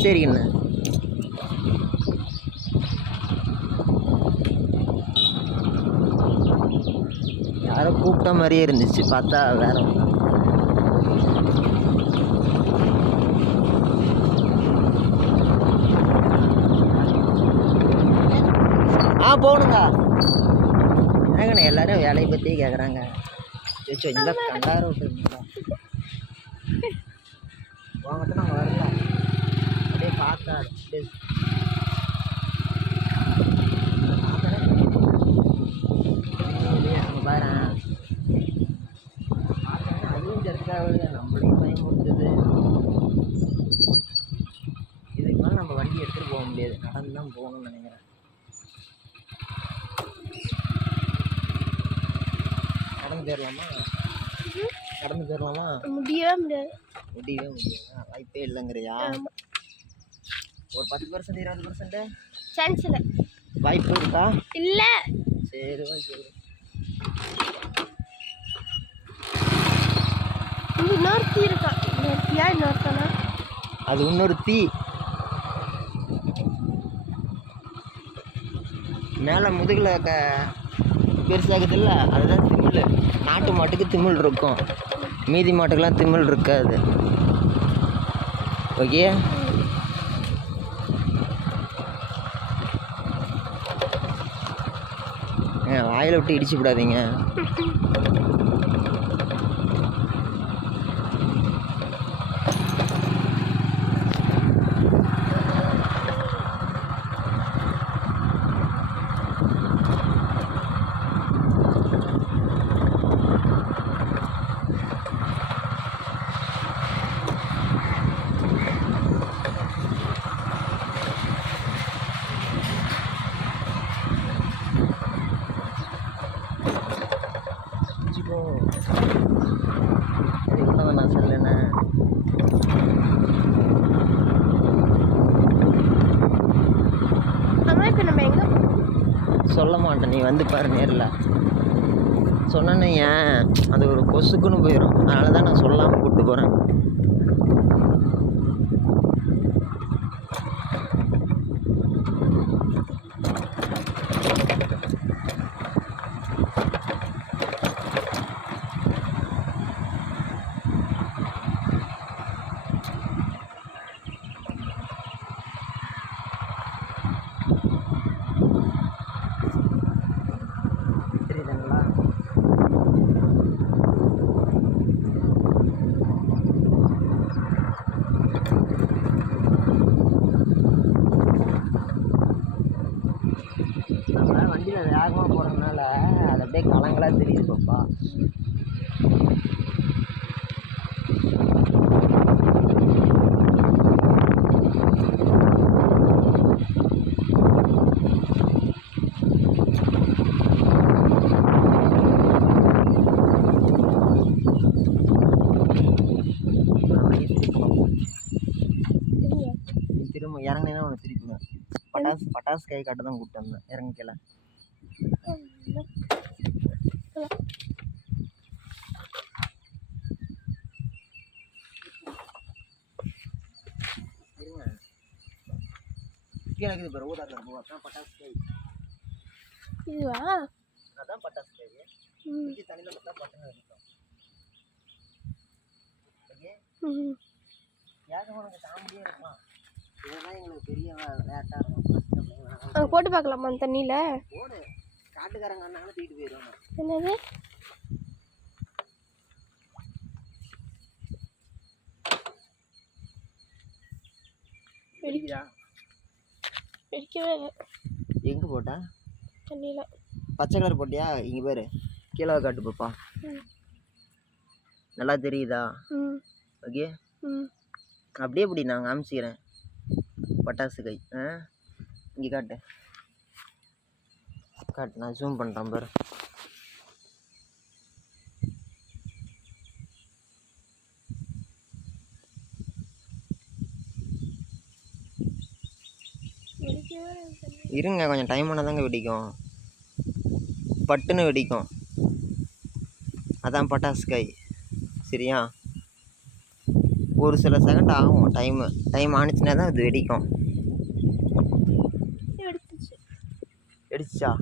சரிங்கண்ணா. யாரோ கூப்பிட்ட மாதிரியே இருந்துச்சு பார்த்தா வேற ஆ போகணுங்க. ஏங்கண்ணா எல்லாரும் வேலையை பற்றி கேட்குறாங்க சோ இந்த கண்டாரோட்டு உங்ககிட்ட நாங்கள் வரல அப்படியே பார்த்தா அப்படியே நம்மளையும் பயமுறுத்துது இதுக்கு மேலே நம்ம வண்டி எடுத்துகிட்டு போக முடியாது. நடந்து தான் போகணும்னு நினைக்கிறேன். நடந்து போயிடலாமா? நடந்து போயிடலாமா? முடியவே முடியாது. முடியவே முடியாது வாய்ப்பே இல்லைங்கிறியா. ஒரு பத்து பர்சன்ட் இருபது பர்சன்ட் சான்ஸ் இல்லை. வாய்ப்பு இருக்கா? இல்லை. சரி ஓகே இன்னொருத்தி இருக்கா? இன்னொருத்தியா இன்னொருத்தனா அது இன்னொரு தீ. மேலே முதுகில் க பெருசாகுதுல்ல அதுதான் திமில் நாட்டு மாட்டுக்கு திமில் இருக்கும். மீதி மாட்டுக்கெல்லாம் திமில் இருக்காது. ஓகே வாயில் விட்டு இடிச்சு விடாதீங்க வச்சுக்கோ இவ்வளோ நான் சொல்லணே அம்மா இப்போ நம்ம எங்கே சொல்ல மாட்டேன் நீ வந்து பாரு நேரில். சொன்னேன்னு ஏன்? அது ஒரு கொசுக்குன்னு போயிடும் அதனால தான் நான் சொல்லாமல் கூப்பிட்டு போகிறேன் வண்டியில் வேகமாக போகிறதுனால அது அப்படியே கலங்களாக தெரியுது பாப்பா. நான் திரும்ப இறங்கினா உனக்கு திருப்பிடுவேன். பட்டாசு பட்டாசு கை காட்ட தான் கூப்பிட்டு வந்தேன். இறங்கிக்கல. இருங்க கீழே இருக்குது பாரு அதான் பட்டாசு கை இதுவா? அதான் பட்டாசு கை ம். இஞ்சி தண்ணியில் மட்டும் பட்டனை வெடிக்கும் ஓகே யாரும் ஏக உனக்கு காமெடியே இருக்கலாம் இதெல்லாம் எங்களுக்கு பெரிய விளையாட்டாக இருக்கும். அங்கே போட்டு பார்க்கலாமா அந்த தண்ணியில்? என்னது? வெடிக்கவே இல்லை. எங்கே போட்டா? தண்ணியில். பச்சை கலர் போட்டியா? இங்கே பேர். கீழே காட்டு பாப்பா. நல்லா தெரியுதா? ஓகே? அப்படியே இப்படி நான் காமிச்சிக்கிறேன். பட்டாசு கை ஆ? இங்கே காட்டு காட்டு நான் ஜூம் பண்ணுறேன் பாரு. இருங்க கொஞ்சம் டைம் ஆனால் தாங்க வெடிக்கும். பட்டுன்னு வெடிக்கும். அதான் பட்டாசு காய் சரியா? ஒரு சில செகண்ட் ஆகும் டைமு டைம் ஆனிச்சுன்னா தான் அது வெடிக்கும். வெடிச்சா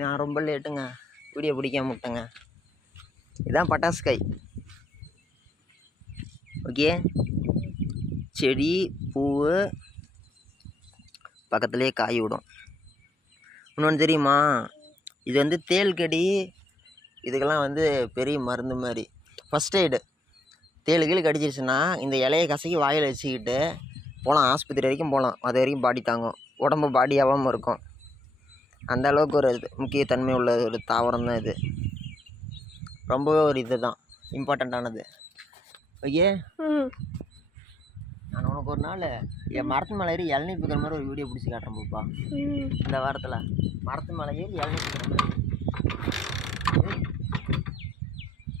நான் ரொம்ப லேட்டுங்க. வீடியோ பிடிக்காம விட்டேங்க. இதான் பட்டாசு ஓகே? செடி பூ பக்கத்துலேயே காய் விடும். இன்னொன்று தெரியுமா? இது வந்து தேள் கடி. இதுக்கெல்லாம் வந்து பெரிய மருந்து மாதிரி. ஃபஸ்ட் எய்டு தேள் கீழ் கடிச்சிருச்சுன்னா இந்த இலையை கசக்கி வாயில் வச்சுக்கிட்டு போகலாம் ஆஸ்பத்திரி வரைக்கும் போகலாம் அது வரைக்கும் பாடி தாங்கும். உடம்பு பாடி ஆகாமல் இருக்கும். அந்த அளவுக்கு ஒரு முக்கியத்தன்மை உள்ள ஒரு தாவரம் தான் இது. ரொம்பவே ஒரு இது தான் இம்பார்ட்டண்ட்டானது ஓகே? நான் உனக்கு ஒரு நாள் என் மரத்து மேலே ஏறி இளநீ பிக்கிற மாதிரி ஒரு வீடியோ பிடிச்சி காட்டுறேன் பாப்பா. இந்த வாரத்தில். மரத்து மேலே ஏறி இளநீ பிக்கிற மாதிரி.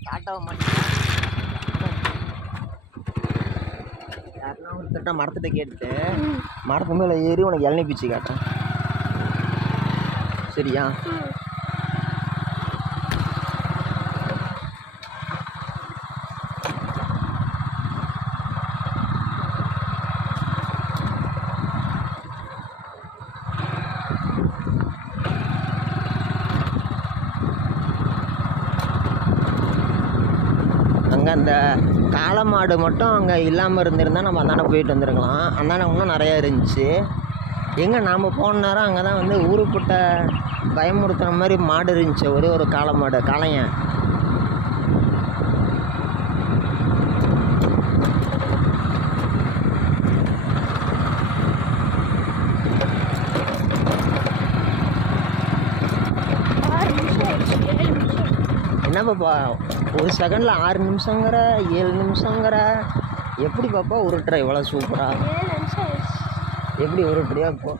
காட்டவும் மாட்டேன் யாருன்னா ஒருத்தட்ட மரத்துட்ட கேட்டுட்டு கேட்டு மரத்து மேலே ஏறி உனக்கு இளநீ பிச்சு காட்டுறேன். சரியா? அங்கே அந்த காளை மாடு மட்டும் அங்கே இல்லாமல் இருந்திருந்தால் நம்ம அந்தாண்ட போயிட்டு வந்திருக்கலாம். அந்தாண்ட இன்னும் நிறையா இருந்துச்சு. எங்கே நாம் போன நேரம் அங்கே தான் வந்து ஊருப்பட்ட பயமுறுத்துற மாதிரி மாடு இருந்துச்சு. ஒரே ஒரு காளை மாடு காளையன். ஆறு ஒரு செகண்டில் ஆறு நிமிஷங்கிற ஏழு நிமிஷங்கிற. எப்படி பாப்பா உருட்டுற இவ்வளோ சூப்பராக எப்படி உருட்டுறியா இப்போ?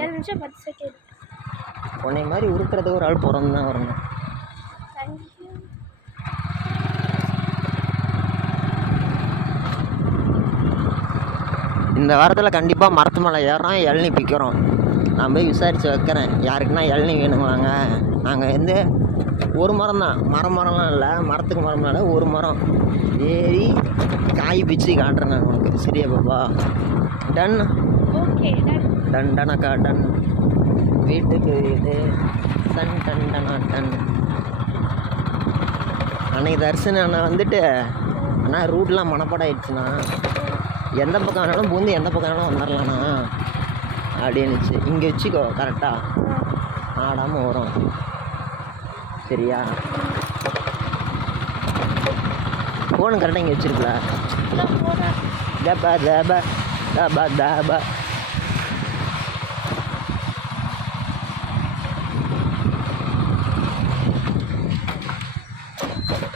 ஏழு நிமிஷம் பத்து செகண்ட் உன்னை மாதிரி உருட்டுறதுக்கு ஒரு ஆள் பிறந்து தான் வரணும் இந்த வாரத்தில் கண்டிப்பாக மரத்து மலை ஏறோம் இளநீ பிக்கிறோம். நான் போய் விசாரித்து வைக்கிறேன். யாருக்குன்னா இளநீ வேணுங்களாங்க? நாங்கள் வந்து ஒரு மரம் தான். மரம் மரம்லாம் இல்லை. மரத்துக்கு மரம்னால ஒரு மரம். ஏறி காய் பிச்சு காட்டுறேன் நான் உனக்கு. சரியா பாப்பா? டன் ஓகே டன் டன் டனக்கா டன் வீட்டுக்கு வீடு. டன் டன் டனா டன் அன்னைக்கு தரிசனம் அண்ணா வந்துட்டு அண்ணா ரூட்லாம் மனப்பாடம் ஆயிடுச்சுண்ணா எந்த பக்கம் வேணாலும் பூந்து எந்த பக்கம் வேணாலும் வந்துடலாண்ணா அப்படின்னுச்சு. இங்கே வச்சுக்கோ கரெக்டாக ஆடாமல் வரும் சரியா? ஃபோனு கரெக்டாக இங்கே வச்சிருக்கல? நான் போகிறேன் தபா தபா தபா தபா